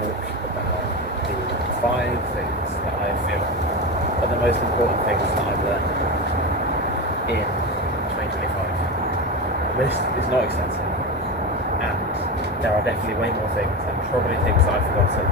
talk about the 5 things that I feel are the most important things that I've learned in 2025. The list is not extensive, and there are definitely way more things, and probably things that I've forgotten,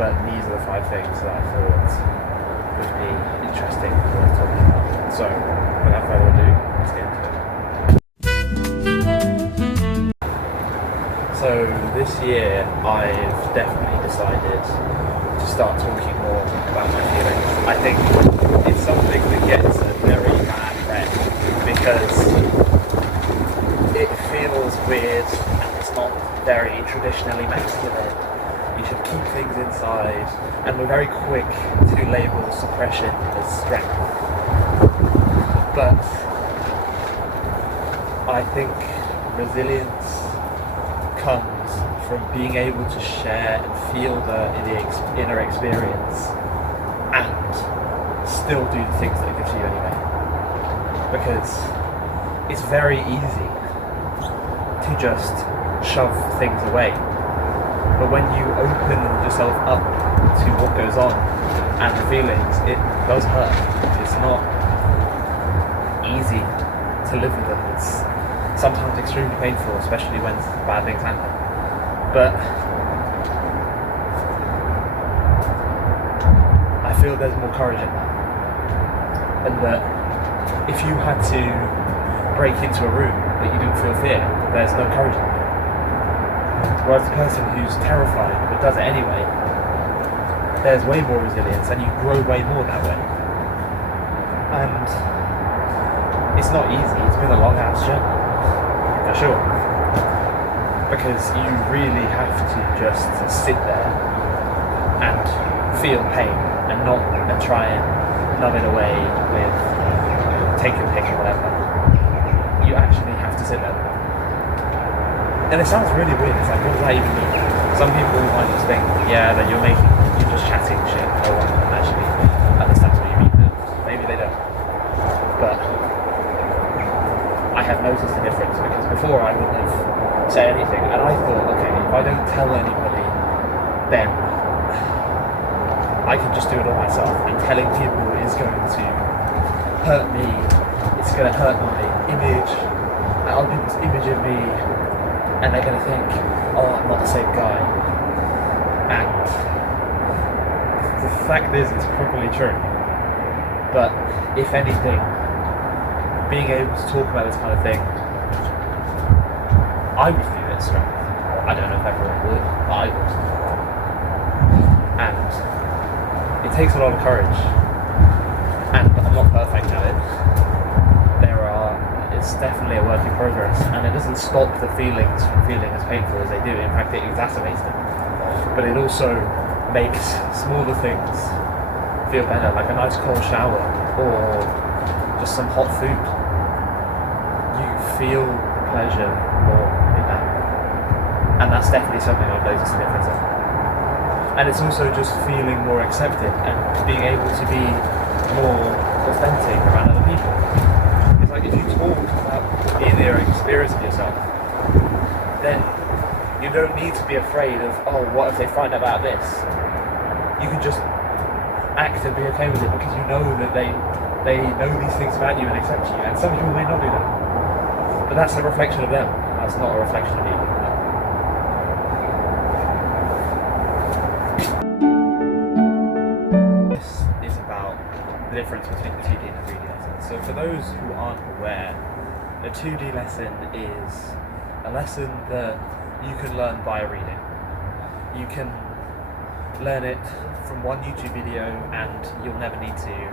but these are the 5 things that I thought would be interesting and worth talking about. So, without further ado, let's get into it. So this year I've definitely decided to start talking more about my feelings. I think it's something that gets a very bad rep because it feels weird and it's not very traditionally masculine. You should keep things inside, and we're very quick to label suppression as strength. But I think resilience comes from being able to share and feel the inner experience and still do the things that it gives you anyway. Because it's very easy to just shove things away. But when you open yourself up to what goes on and the feelings, it does hurt. It's not easy to live with them. It's sometimes extremely painful, especially when bad things happen. But I feel there's more courage in that. And that if you had to break into a room that you didn't feel fear, there's no courage in that. Whereas the person who's terrified but does it anyway, there's way more resilience and you grow way more that way. And it's not easy, it's been a long ass journey. For sure, because you really have to just sit there and feel pain and try and numb it away with take a pick or whatever. You actually have to sit there. And it sounds really weird. It's like, what does that even mean? Some people might just think, yeah, that you're just chatting shit. No one actually understands what you mean. Maybe they don't. But I have noticed the difference because before I wouldn't have said anything, and I thought, okay, if I don't tell anybody, then I can just do it all myself, and telling people is going to hurt me, it's going to hurt my image, and other people's image of me, and they're going to think, oh, I'm not the same guy. And the fact is, it's probably true. But if anything, being able to talk about this kind of thing, I would feel it strength. I don't know if everyone would, but I would. And it takes a lot of courage. And I'm not perfect at it. It's definitely a work in progress, and it doesn't stop the feelings from feeling as painful as they do. In fact, it exacerbates them. But it also makes smaller things feel better, like a nice cold shower or just some hot food. You feel the pleasure more in that. And that's definitely something I've noticed a difference in. And it's also just feeling more accepted and being able to be more authentic around other people. It's like if you talk about the inner experience of yourself, then you don't need to be afraid of, oh, what if they find out about this? You can just act and be okay with it because you know that they know these things about you and accept you, and some people may not do that. But that's a reflection of them. That's not a reflection of you. This is about the difference between the 2D and the 3D lesson. So for those who aren't aware, a 2D lesson is a lesson that you can learn by reading. You can learn it from one YouTube video and you'll never need to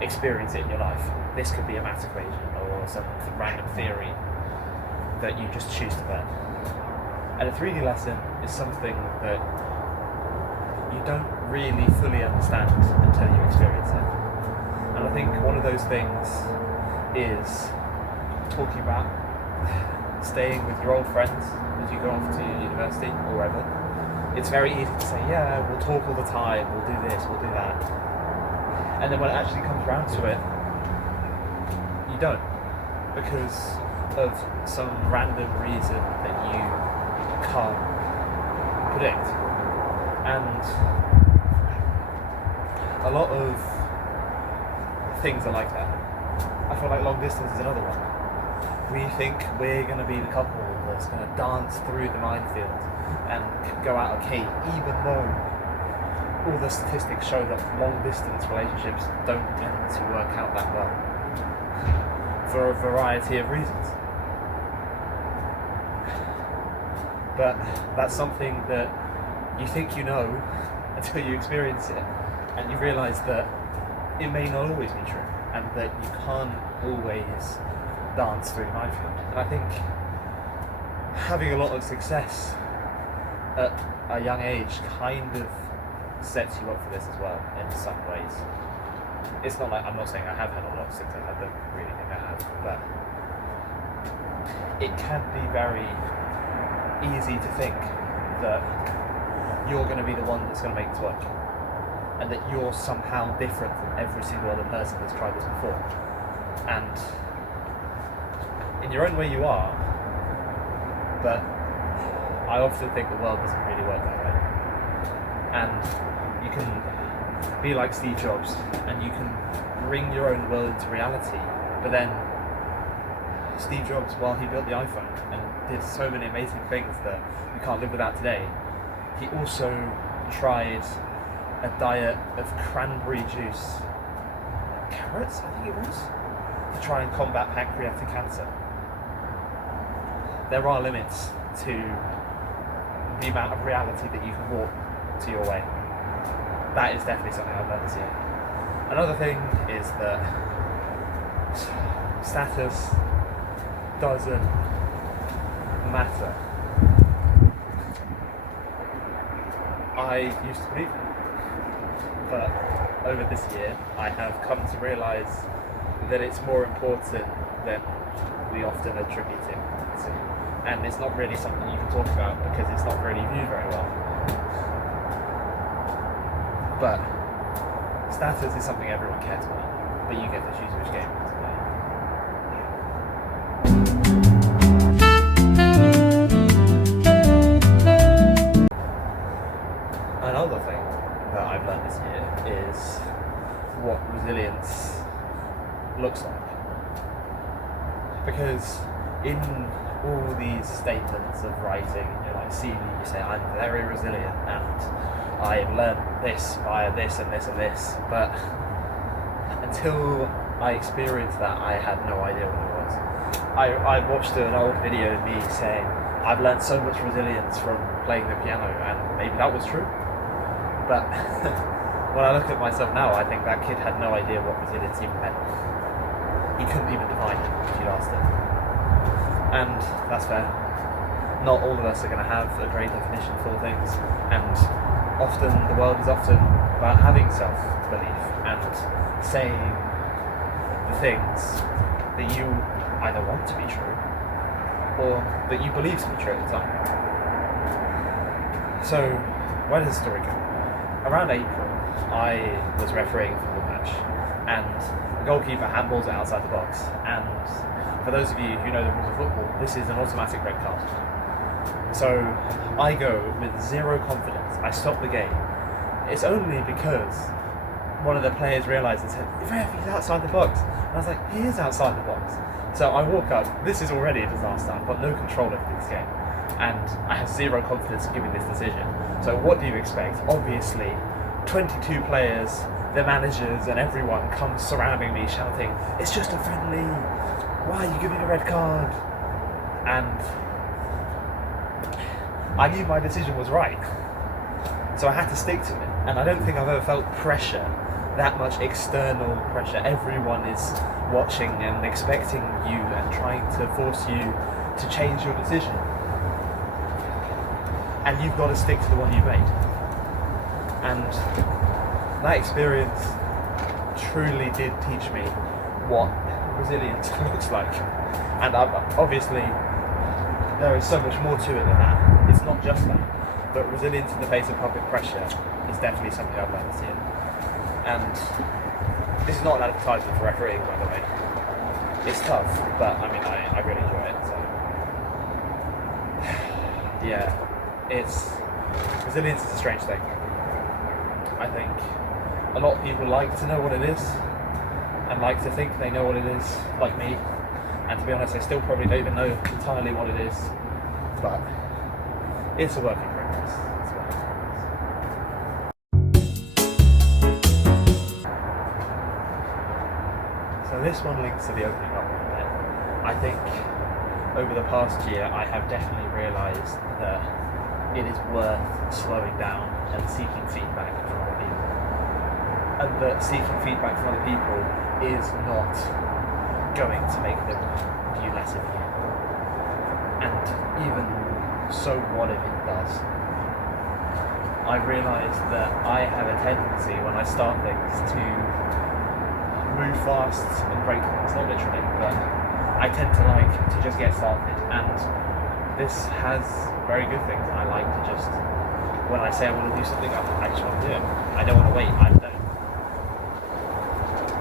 experience it in your life. This could be a math equation or some random theory that you just choose to learn. And a 3D lesson is something that you don't really fully understand until you experience it. And I think one of those things is talking about staying with your old friends as you go off to university or wherever. It's very easy to say, yeah, we'll talk all the time, we'll do this, we'll do that. And then when it actually comes around to it, you don't. Because of some random reason that you can't predict. And a lot of things are like that. I feel like long distance is another one. We think we're going to be the couple that's going to dance through the minefield and go out okay, even though all the statistics show that long distance relationships don't tend to work out that well for a variety of reasons. But that's something that you think you know until you experience it, and you realise that it may not always be true, and that you can't always dance through the minefield. And I think having a lot of success at a young age kind of sets you up for this as well in some ways. It's not like, I'm not saying I have had a lot of success, I don't really think I have, but it can be very easy to think that you're going to be the one that's going to make this work, and that you're somehow different from every single other person that's tried this before. And in your own way you are, but I often think the world doesn't really work that way. And you can be like Steve Jobs, and you can bring your own world into reality, but then Steve Jobs, while he built the iPhone and did so many amazing things that we can't live without today, he also tried a diet of cranberry juice, carrots I think it was, to try and combat pancreatic cancer. There are limits to the amount of reality that you can walk to your way. That is definitely something I've learned this year. Another thing is that status doesn't matter. I used to believe it, but over this year I have come to realise that it's more important than we often attribute it to, and it's not really something you can talk about because it's not really viewed very well. But status is something everyone cares about, but you get to choose which game to play. Another thing that I've learned this year is what resilience looks like. Because in all these statements of writing, like CV, you say, I'm very resilient and I've learned this via this and this and this, but until I experienced that, I had no idea what it was. I watched an old video of me saying, I've learned so much resilience from playing the piano, and maybe that was true. But when I look at myself now, I think that kid had no idea what resilience even meant. He couldn't even define it if you'd asked him. And that's fair. Not all of us are going to have a great definition for things, and often the world is often about having self-belief and saying the things that you either want to be true or that you believe to be true at the time. So, where does the story go? Around April, I was refereeing a football match, and the goalkeeper handballs it outside the box, and for those of you who know the rules of football, this is an automatic red card. So I go with zero confidence, I stop the game. It's only because one of the players realised and said, "Ref, he's outside the box." And I was like, he is outside the box. So I walk up, this is already a disaster, I've got no control over this game, and I have zero confidence in giving this decision. So what do you expect? Obviously, 22 players, the managers and everyone comes surrounding me shouting, "It's just a friendly, why are you giving a red card?" And I knew my decision was right, so I had to stick to it. And I don't think I've ever felt pressure, that much external pressure. Everyone is watching and expecting you and trying to force you to change your decision, and you've got to stick to the one you made. And that experience truly did teach me what resilience looks like. And obviously there is so much more to it than that. It's not just that, but resilience in the face of public pressure is definitely something I've learned this year. And this is not an advertisement for refereeing, by the way. It's tough, but I mean, I really enjoy it. So yeah, resilience is a strange thing. I think a lot of people like to know what it is and like to think they know what it is, like me. And to be honest, I still probably don't even know entirely what it is, but it's a work in progress. It's a work in progress. So this one links to the opening up a bit. I think over the past year, I have definitely realised that it is worth slowing down and seeking feedback from other people. And that seeking feedback from other people is not going to make them view less of you. And even so, what if it does? I realise that I have a tendency when I start things to move fast and break things, not literally, but I tend to like to just get started, and this has very good things. I like to just, when I say I want to do something, I just want to do it. I don't want to wait, I don't.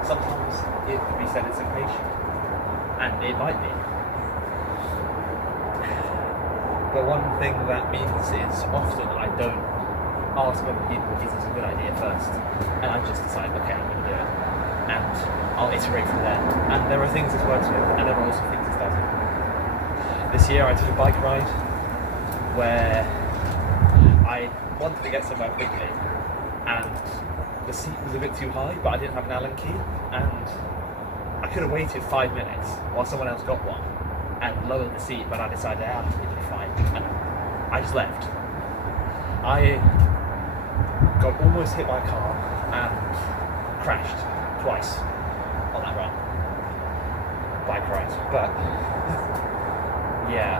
Sometimes it could be said it's impatient, and it might be. But one thing that means is often I don't ask other people, is this a good idea first? And I just decide, okay, I'm going to do it. And I'll iterate from there. And there are things this works with, and there are also things this doesn't. This year I took a bike ride where I wanted to get somewhere quickly, and the seat was a bit too high, but I didn't have an Allen key, and I could have waited 5 minutes while someone else got one and lowered the seat, but I decided, it'll be fine, and I just left. I got almost hit by a car and crashed twice on that run. Bike ride. But yeah,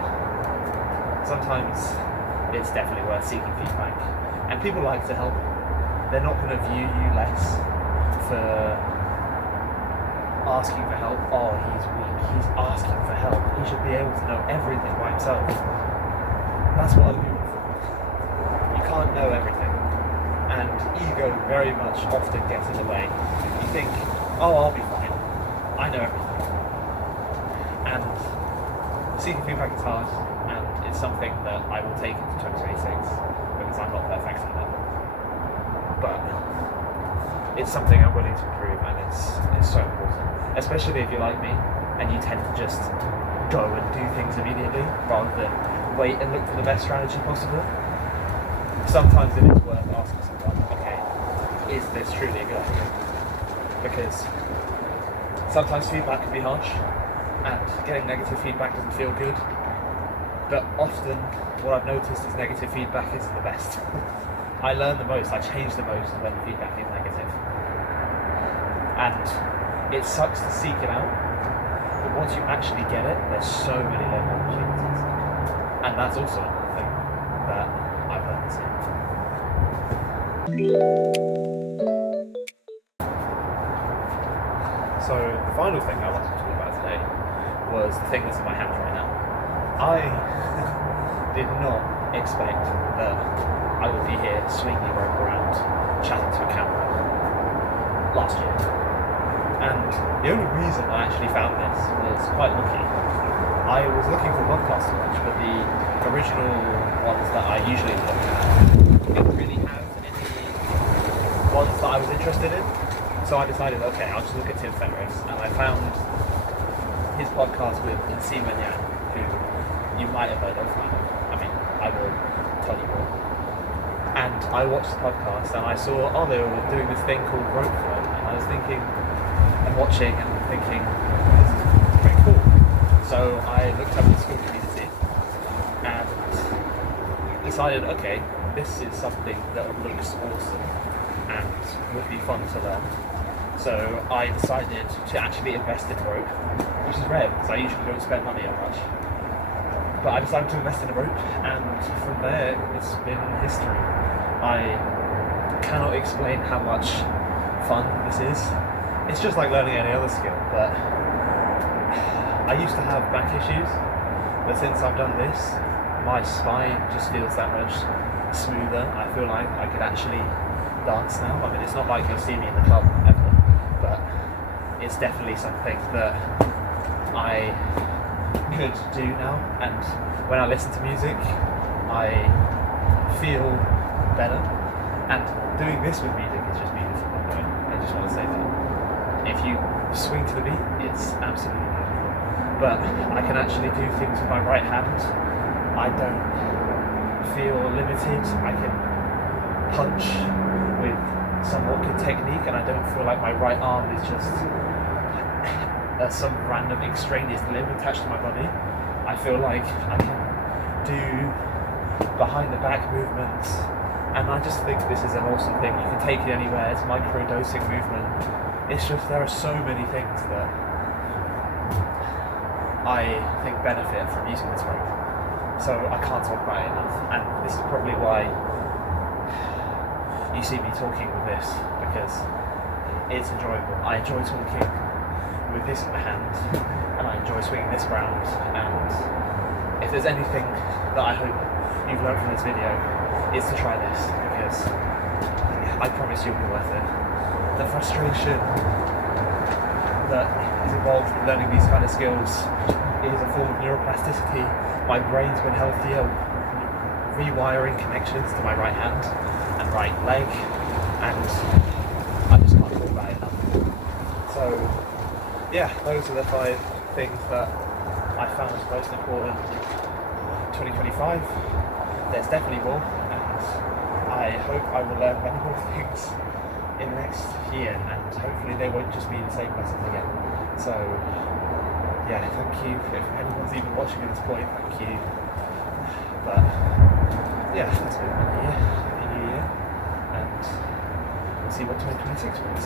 sometimes it's definitely worth seeking feedback. And people like to help. They're not going to view you less for asking for help. Oh, he's weak, he's asking for help. He should be able to know everything by himself. That's what other people are for. You can't know everything. And ego very much often gets in the way. You think, oh, I'll be fine. I know everything. And seeking feedback is hard, and it's something that I will take into 2026 because I'm not perfect at it. But it's something I'm willing to improve, and it's so important. Especially if you're like me and you tend to just go and do things immediately rather than wait and look for the best strategy possible. Sometimes it is worth asking someone, okay, is this truly a good idea? Because sometimes feedback can be harsh, and getting negative feedback doesn't feel good. But often, what I've noticed is negative feedback isn't the best. I learn the most, I change the most when the feedback is negative. And it sucks to seek it out, but once you actually get it, there's so many learning opportunities. And that's also another thing that I've learned this year. So the final thing I wanted to talk about today was the thing that's in my hand right now. I did not expect that I would be here swinging a rope around, chatting to a camera last year. And the only reason I actually found this was quite lucky. I was looking for podcasts to watch, but the original ones that I usually look at didn't really have any ones that I was interested in. So I decided, okay, I'll just look at Tim Ferriss, and I found his podcast with Nsima Nyan, who you might have heard of. I mean, I will tell you more. And I watched the podcast, and I saw, they were doing this thing called rope flow, and I was thinking, and watching, and thinking, this is pretty cool. So I looked up the school community, and decided, okay, this is something that looks awesome, and would be fun to learn. So I decided to actually invest in rope, which is rare because I usually don't spend money on much. But I decided to invest in a rope, and from there it's been history. I cannot explain how much fun this is. It's just like learning any other skill, but I used to have back issues, but since I've done this, my spine just feels that much smoother. I feel like I could actually dance now. I mean, it's not like you'll see me in the club ever, but it's definitely something that I could do now. And when I listen to music, I feel better. And doing this with music if you swing to the beat, it's absolutely beautiful. But I can actually do things with my right hand. I don't feel limited. I can punch with somewhat good technique, and I don't feel like my right arm is just some random extraneous limb attached to my body. I feel like I can do behind the back movements, and I just think this is an awesome thing. You can take it anywhere. It's micro-dosing movement. It's just, there are so many things that I think benefit from using this rope. So I can't talk about it enough, and this is probably why you see me talking with this, because it's enjoyable. I enjoy talking with this in my hand, and I enjoy swinging this around, and if there's anything that I hope you've learned from this video, it's to try this, because I promise you'll be worth it. The frustration that is involved in learning these kind of skills is a form of neuroplasticity. My brain's been healthier, rewiring connections to my right hand and right leg, and I just can't talk about it enough. So yeah, those are the 5 things that I found most important in 2025. There's definitely more, and I hope I will learn many more things in the next year, and hopefully they won't just be the same lessons again. So yeah, thank you. If anyone's even watching at this point, thank you. But yeah, it's been a new year, and we'll see what 2026 brings.